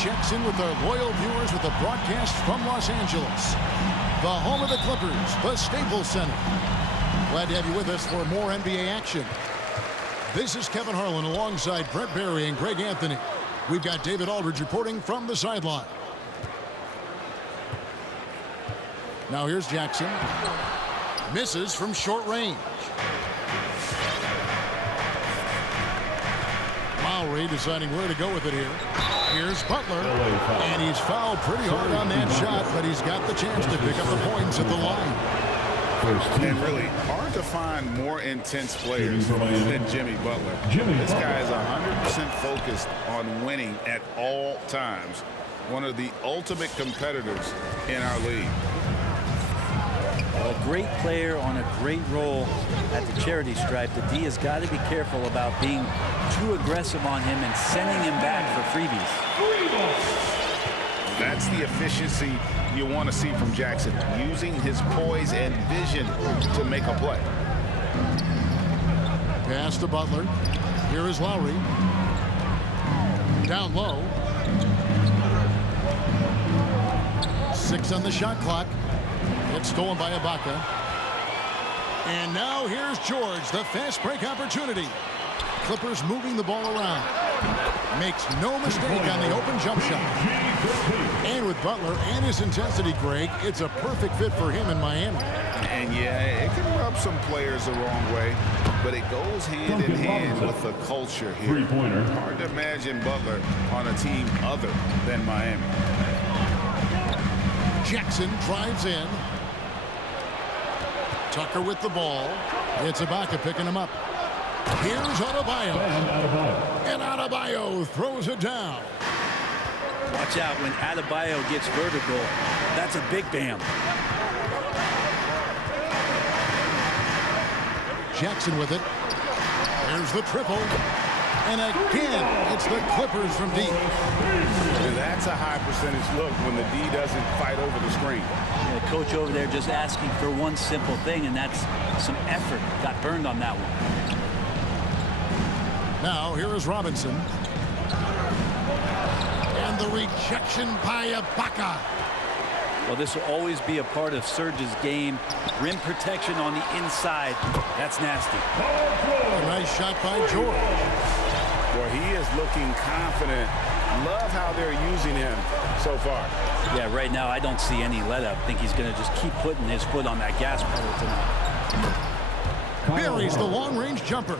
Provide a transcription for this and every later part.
checks in with our loyal viewers with a broadcast from Los Angeles, the home of the Clippers, the Staples Center. Glad to have you with us for more NBA action. This is Kevin Harlan alongside Brent Barry and Greg Anthony. We've got David Aldridge reporting from the sideline. Now here's Jackson. Misses from short range. Lowry deciding where to go with it here. Here's Butler. And he's fouled pretty hard on that shot, but he's got the chance to pick up the points at the line. And really hard to find more intense players than Jimmy Butler. This guy is 100% focused on winning at all times. One of the ultimate competitors in our league. A great player on a great role at the charity stripe. The D has got to be careful about being too aggressive on him and sending him back for freebies. That's the efficiency you want to see from Jackson, using his poise and vision to make a play. Pass to Butler. Here is Lowry. Down low. 6 on the shot clock. It's stolen by Ibaka. And now here's George, the fast break opportunity. Clippers moving the ball around. Makes no mistake on the open jump shot. And with Butler and his intensity, Greg, it's a perfect fit for him in Miami. And yeah, it can rub some players the wrong way, but it goes hand in hand with the culture here. Hard to imagine Butler on a team other than Miami. Jackson drives in. Tucker with the ball. It's Ibaka picking him up. Here's Adebayo. And Adebayo throws it down. Watch out when Adebayo gets vertical. That's a big bam. Jackson with it. There's the triple. And again, it's the Clippers from deep. That's a high percentage look when the D doesn't fight over the screen. The coach over there just asking for one simple thing, and that's some effort. Got burned on that one. Now, here is Robinson. And the rejection by Ibaka. Well, this will always be a part of Serge's game. Rim protection on the inside. That's nasty. A nice shot by George. Boy, he is looking confident. Love how they're using him so far. Yeah, right now I don't see any let up. I think he's going to just keep putting his foot on that gas pedal tonight. Buries the long-range jumper.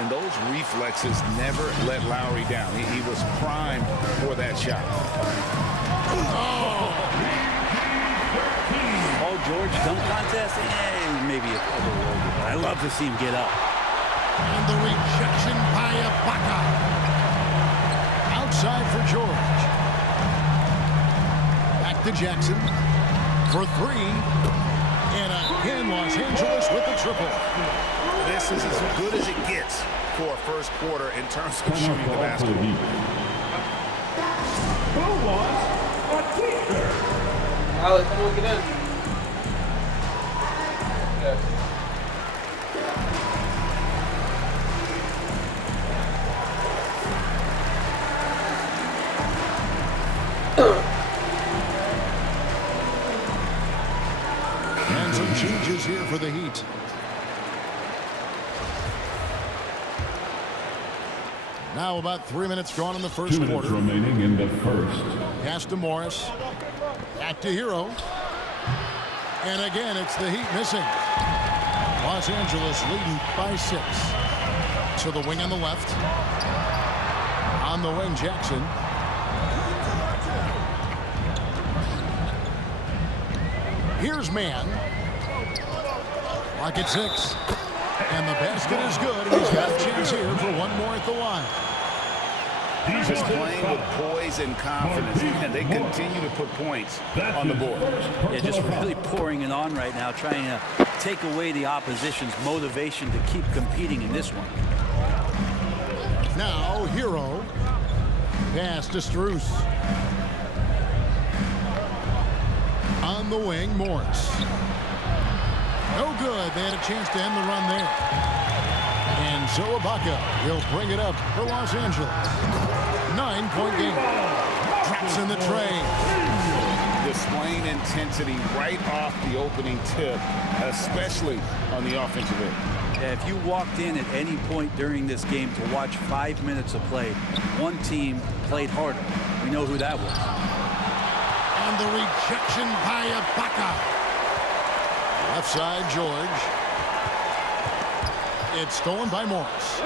And those reflexes never let Lowry down. He was primed for that shot. Oh. Paul George dunk contest? Maybe a little over, but I love to see him get up. And the rejection by Ibaka. Outside for George. Back to Jackson for 3. And again, Los Angeles with the triple. This is as good as it gets for a first quarter in terms of shooting the basketball. Who wants a t-shirt? Alex, come on, get in. Yeah. And some changes here for the Heat. Now about 3 minutes gone in the first 2 minutes quarter. remaining in the first. Pass to Morris. Back to Hero. And again, it's the Heat missing. Los Angeles leading by 6. To the wing on the left. On the wing, Jackson. Here's Mann. Lock at 6. And the basket is good. And he's got a chance here for one more at the line. Just playing with poise and confidence, and they continue to put points on the board. Yeah, just really pouring it on right now, trying to take away the opposition's motivation to keep competing in this one. Now, Hero. Pass to Strus. On the wing, Morris. No good. They had a chance to end the run there. And so Ibaka will bring it up for Los Angeles. 9-point game. intensity right off the opening tip, especially on the offensive end. Yeah, if you walked in at any point during this game to watch 5 minutes of play, one team played harder. We know who that was. And the rejection by Ibaka. Left side, George. It's stolen by Morris.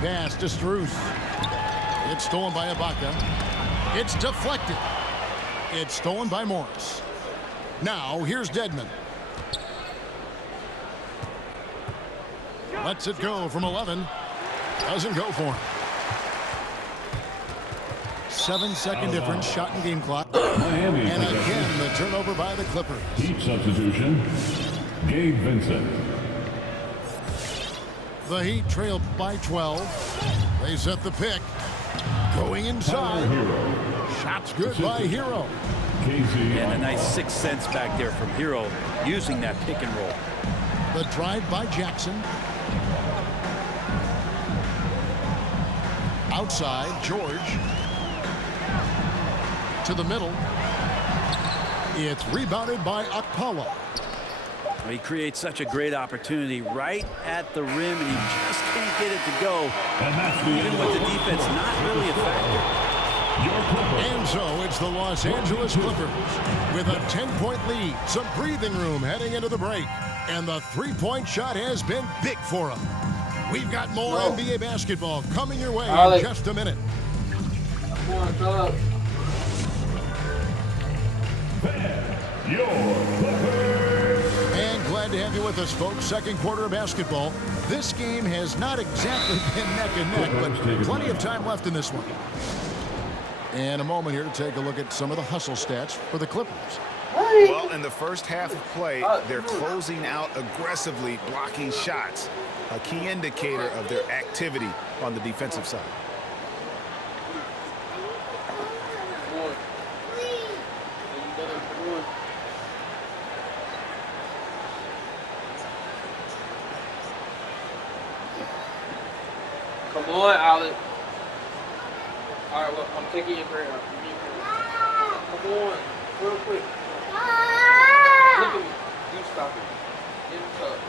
Pass to Strus. It's stolen by Ibaka. It's deflected. It's stolen by Morris. Now, here's Dedmon. Lets it go from 11. Doesn't go for him. 7-second difference, shot and game clock. Miami And again, the turnover by the Clippers. Heat substitution, Gabe Vincent. The Heat trail by 12. They set the pick. Going inside. Shots good by Hero. Casey. And a nice 6 cents back there from Hero using that pick and roll. The drive by Jackson. Outside, George. To the middle. It's rebounded by Okpala. He creates such a great opportunity right at the rim, and he just can't get it to go. And that's the Even with the defense not really a factor. And so it's the Los Angeles Clippers with a 10-point lead, some breathing room heading into the break, and the three-point shot has been big for them. We've got more NBA basketball coming your way in just a minute. Come on, fellas. And glad to have you with us, folks. Second quarter of basketball. This game has not exactly been neck and neck, but plenty of time left in this one. And a moment here to take a look at some of the hustle stats for the Clippers. Well, in the first half of play, they're closing out aggressively, blocking shots, a key indicator of their activity on the defensive side. Come on, Alex. All right, look, I'm taking your prayer out. Come on, real quick. Look at me. You stop it. Get in touch.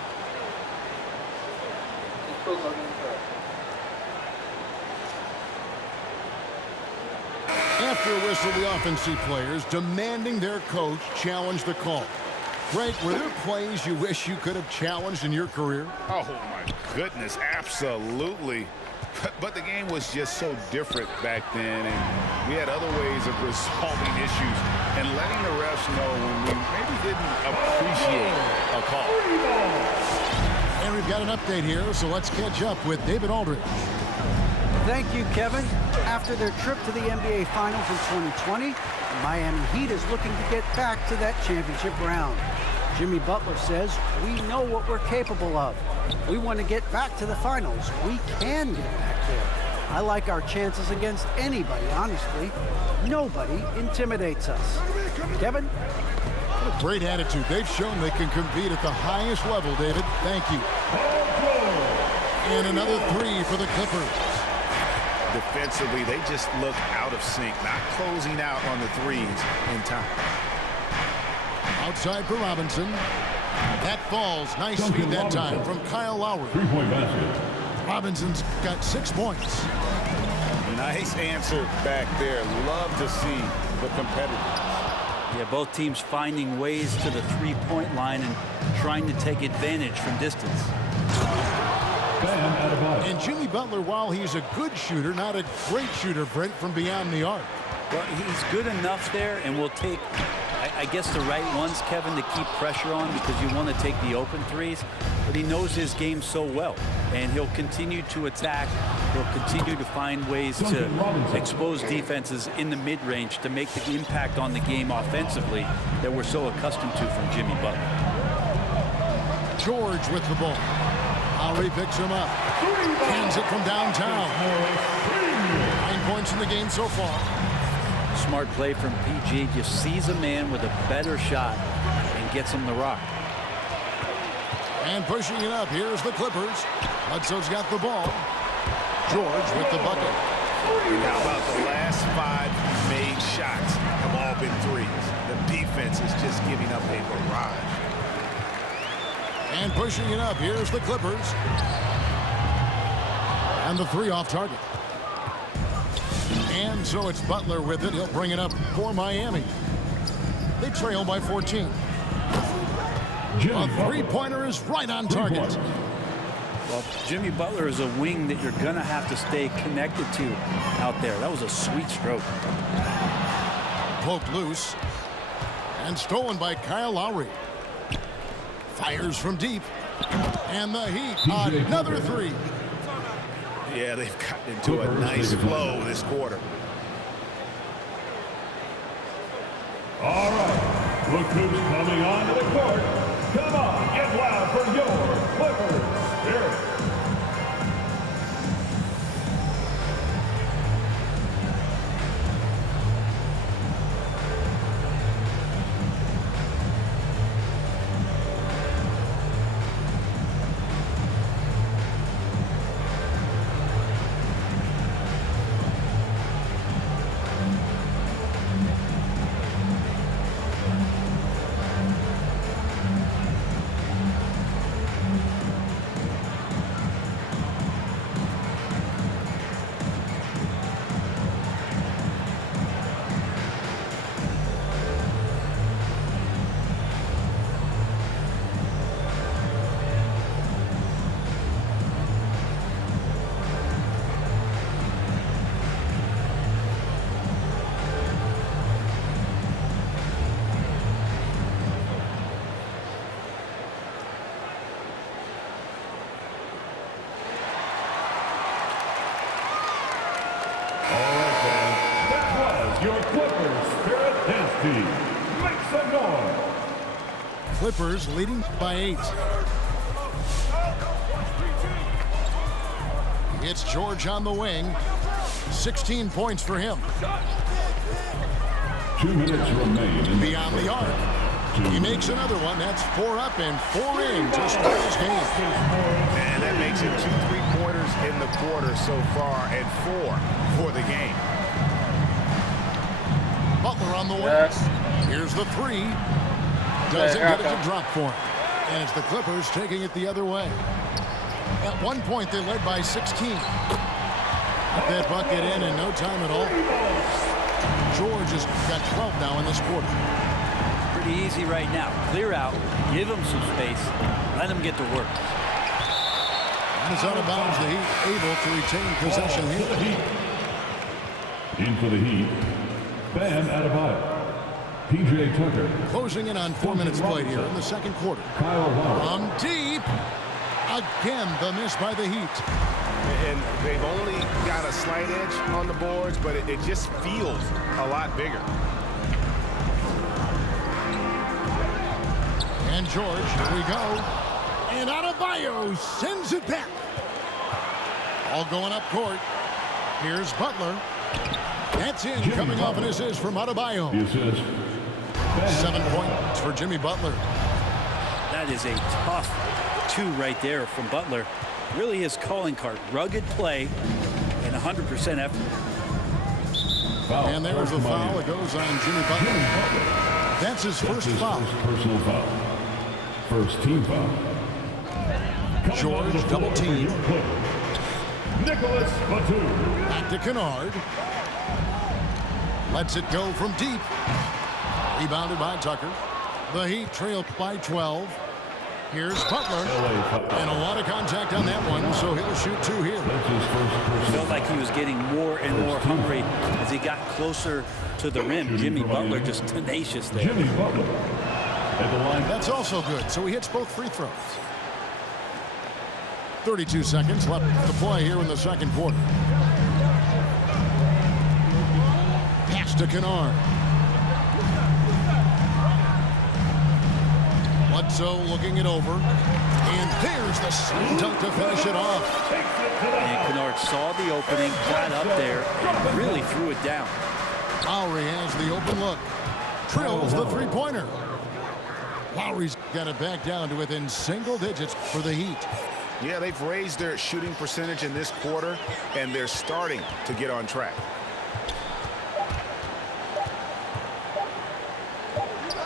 Just close on in touch. After a whistle, we often see players demanding their coach challenge the call. Greg, were there plays you wish you could have challenged in your career? Oh, my goodness, absolutely. But the game was just so different back then, and we had other ways of resolving issues and letting the refs know when we maybe didn't appreciate a call. And we've got an update here, so let's catch up with David Aldridge. Thank you, Kevin. After their trip to the NBA Finals in 2020, the Miami Heat is looking to get back to that championship round. Jimmy Butler says, we know what we're capable of. We want to get back to the finals. We can get back there. I like our chances against anybody, honestly. Nobody intimidates us. Kevin? What a great attitude. They've shown they can compete at the highest level, David. Thank you. And another three for the Clippers. Defensively, they just look out of sync, not closing out on the threes in time. Outside for Robinson. That falls. Nice feed that time from Kyle Lowry. Three-point basket. Robinson's got 6 points. Nice answer back there. Love to see the competitors. Yeah, both teams finding ways to the three-point line and trying to take advantage from distance. And Jimmy Butler, while he's a good shooter, not a great shooter, Brent, from beyond the arc. Well, he's good enough there, and will take, I guess, the right ones, Kevin, to keep pressure on because you want to take the open threes. But he knows his game so well, and he'll continue to attack. He'll continue to find ways to expose defenses in the mid-range to make the impact on the game offensively that we're so accustomed to from Jimmy Butler. George with the ball. Lowry picks him up. Hands it from downtown. 9 points in the game so far. Smart play from PG. Just sees a man with a better shot and gets him the rock. And pushing it up. Here's the Clippers. Bledsoe's got the ball. George with the bucket. And how about the last 5 made shots have all been threes? The defense is just giving up a barrage. And pushing it up, here's the Clippers. And the 3 off target. And so it's Butler with it. He'll bring it up for Miami. They trail by 14. A three-pointer is right on target. Well, Jimmy Butler is a wing that you're going to have to stay connected to out there. That was a sweet stroke. Poked loose. And stolen by Kyle Lowry. Fires from deep. And the Heat, another 3. Yeah, they've gotten into a nice flow this quarter. All right, look who's coming onto the court. Come on, get loud for your Clippers Spirit. Your Clippers Spirit Dance Team. Make some noise. Clippers leading by 8. It's George on the wing. 16 points for him. 2 minutes remain. Beyond the arc. He makes another one. That's 4 up and 4 in to start his game. And that makes it 2 3-pointers in the quarter so far and 4 for the game. Butler on the way. Yes. Here's the 3. Doesn't get it to drop for him. And it's the Clippers taking it the other way. At one point, they led by 16. Got that bucket in no time at all. George has got 12 now in this quarter. Pretty easy right now. Clear out, give him some space, let him get to work. And it's out of bounds. The Heat able to retain possession here. In for the Heat, Bam Adebayo. P.J. Tucker. Closing in on 4 minutes played here in the second quarter. Kyle Lowry. From deep. Again, the miss by the Heat. And they've only got a slight edge on the boards, but it just feels a lot bigger. And George, here we go. And Adebayo sends it back. All going up court. Here's Butler. That's in, coming off an assist from Adebayo. The assist. 7 points for Jimmy Butler. That is a tough 2 right there from Butler. Really his calling card. Rugged play and 100% effort. And there's the foul that goes on Jimmy Butler. That's his first foul. Personal foul. First team foul. George double team. Nicholas Batum. Back to Kennard. Lets it go from deep. Rebounded by Tucker. The Heat trail by 12. Here's Butler. And a lot of contact on that one, so he'll shoot 2 here. Felt like he was getting more and more hungry as he got closer to the rim. Jimmy Butler just tenacious there. Jimmy Butler at the line. That's also good, so he hits both free throws. 32 seconds left to play here in the second quarter. Pass to Kennard. Bledsoe looking it over. And there's the slam dunk to finish it off. And Kennard saw the opening, got up there, and really threw it down. Lowry has the open look. Trills the three-pointer. Lowry's got it back down to within single digits for the Heat. Yeah, they've raised their shooting percentage in this quarter, and they're starting to get on track.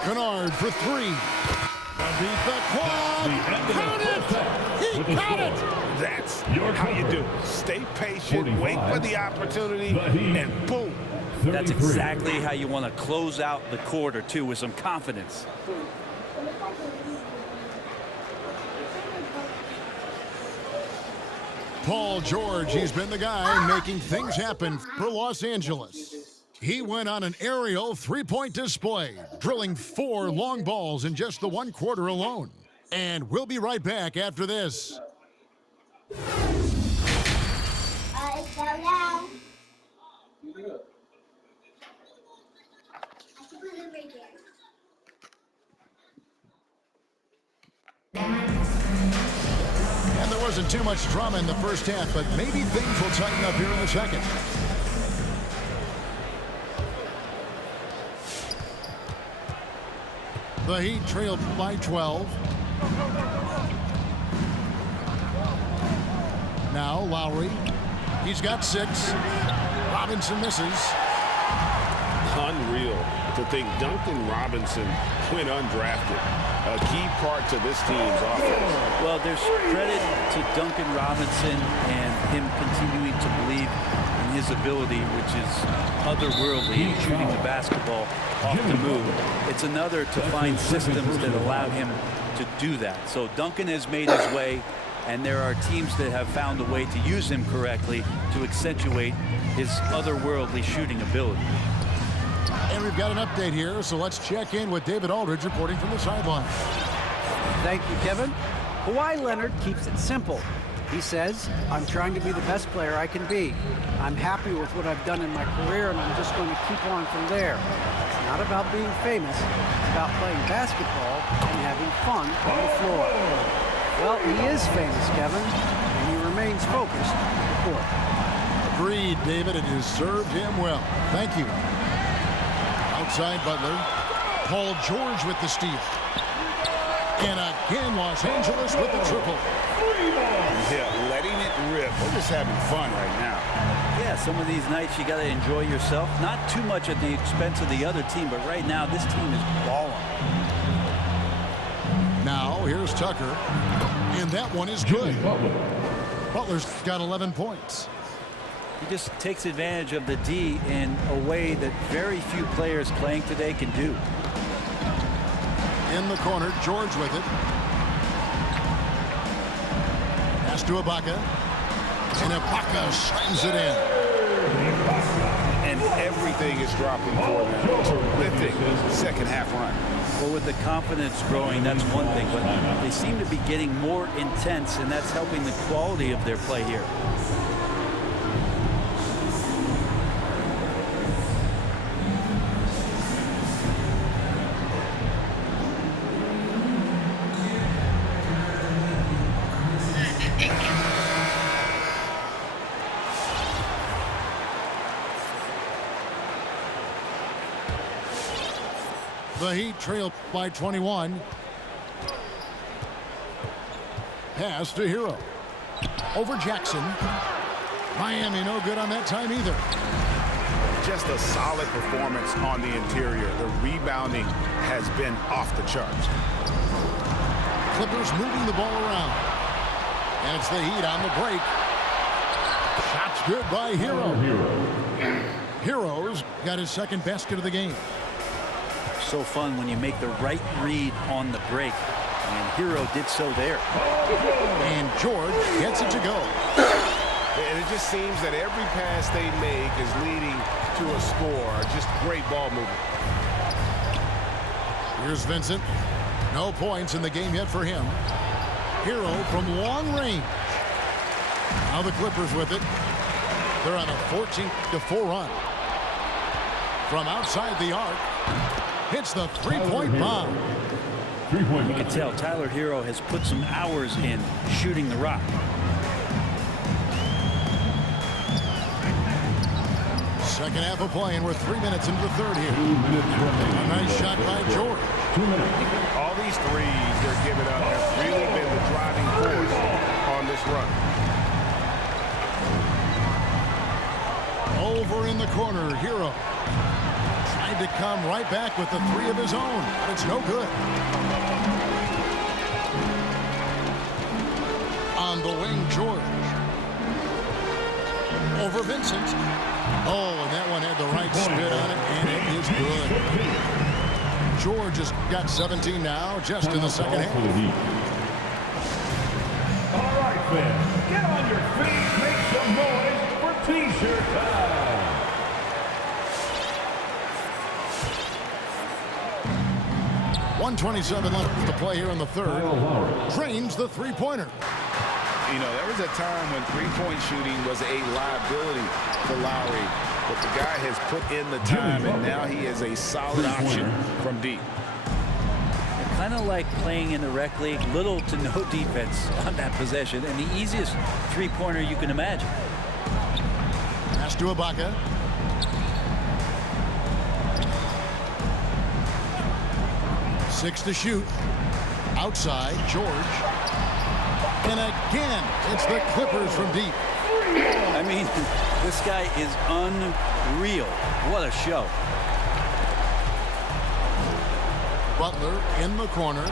Kennard for three. Beat the quad. Count it. He got it. That's how you do it. Stay patient, wait for the opportunity, and boom. That's exactly how you want to close out the quarter, too, with some confidence. Paul George, he's been the guy making things happen for Los Angeles. He went on an aerial three-point display, drilling 4 long balls in just the 1 quarter alone. And we'll be right back after this. And there wasn't too much drama in the first half, but maybe things will tighten up here in the second. The Heat trailed by 12. Now Lowry. He's got 6. Robinson misses. Unreal to think Duncan Robinson went undrafted. A key part to this team's offense. Well, there's credit to Duncan Robinson and him continuing to believe in his ability, which is otherworldly in shooting the basketball off the move. It's another to find systems that allow him to do that. So Duncan has made his way, and there are teams that have found a way to use him correctly to accentuate his otherworldly shooting ability. And we've got an update here, so let's check in with David Aldridge reporting from the sideline. Thank you, Kevin. Kawhi Leonard keeps it simple. He says, I'm trying to be the best player I can be. I'm happy with what I've done in my career, and I'm just going to keep on from there. It's not about being famous. It's about playing basketball and having fun on the floor. Well, he is famous, Kevin, and he remains focused on the court. Agreed, David. It has served him well. Thank you. Outside Butler. Paul George with the steal. And again, Los Angeles with the triple. Yeah, letting it rip. We're just having fun right now. Yeah, some of these nights you got to enjoy yourself. Not too much at the expense of the other team, but right now this team is balling. Now, here's Tucker. And that one is good. Butler's got 11 points. He just takes advantage of the D in a way that very few players playing today can do. In the corner, George with it. Pass to Ibaka. And Ibaka slams it in. And everything is dropping for them. Terrific second half run. Well, with the confidence growing, that's one thing, but they seem to be getting more intense, and that's helping the quality of their play here. The Heat trail by 21. Pass to Hero. Over Jackson. Miami no good on that time either. Just a solid performance on the interior. The rebounding has been off the charts. Clippers moving the ball around. And it's the Heat on the break. Shots good by Hero. Hero's got his second basket of the game. So fun when you make the right read on the break. And Hero did so there. And George gets it to go. And it just seems that every pass they make is leading to a score. Just great ball movement. Here's Vincent. No points in the game yet for him. Hero from long range. Now the Clippers with it. They're on a 14-4 run. From outside the arc. Hits the three-point bomb. You can tell Tyler Hero has put some hours in shooting the rock. Second half of play, and we're 3 minutes into the third here. A nice shot by George. All these threes they're giving up have really been the driving force on this run. Over in the corner, Hero. Tried to come right back with the three of his own, but it's no good. On the wing, George. Over Vincent. Oh, and that one had the right spin on it, and it is good. George has got 17 now, just in the second half. All right, fans, get on your feet, make some noise for T-shirt time. .127 left to play here in the third. Drains the three-pointer. You know, there was a time when three-point shooting was a liability for Lowry, but the guy has put in the time, and now he is a solid option from deep. Kind of like playing in the rec league, little to no defense on that possession, and the easiest three-pointer you can imagine. Pass to Ibaka. Six to shoot. Outside, George. And again, it's the Clippers from deep. I mean, this guy is unreal. What a show. Butler in the corner.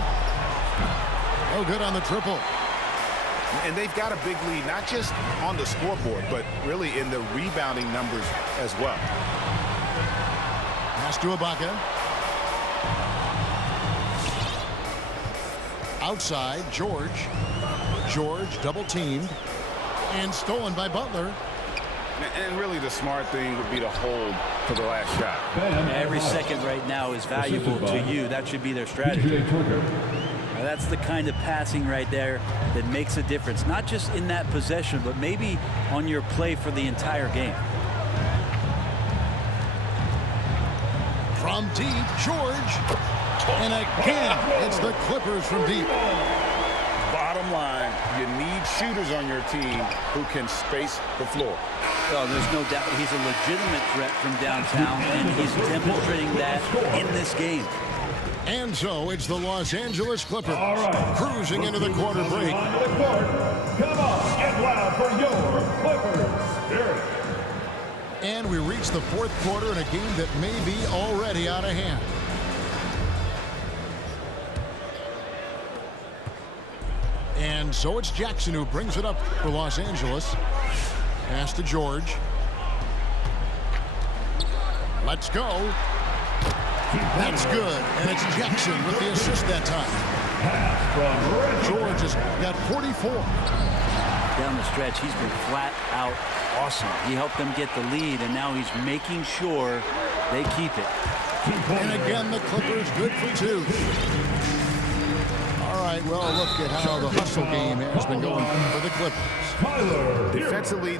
No good on the triple. And they've got a big lead, not just on the scoreboard, but really in the rebounding numbers as well. Pass to Ibaka. Outside, George. George double teamed and stolen by Butler. And really the smart thing would be to hold for the last shot. Every second right now is valuable to you. That should be their strategy. Now, that's the kind of passing right there that makes a difference, not just in that possession, but maybe on your play for the entire game. From deep, George. And again, it's the Clippers from deep. Bottom line, you need shooters on your team who can space the floor. Well, there's no doubt he's a legitimate threat from downtown, and he's demonstrating that in this game. And so it's the Los Angeles Clippers cruising into the quarter break. Come on, get loud for your Clippers. Here. And we reach the fourth quarter in a game that may be already out of hand. And so it's Jackson who brings it up for Los Angeles. Pass to George. Let's go. That's good. And it's Jackson with the assist that time. George has got 44. Down the stretch, he's been flat out awesome. He helped them get the lead, and now he's making sure they keep it. And again, the Clippers good for two. All right, well, look at how the hustle game has been going for the Clippers. Defensively,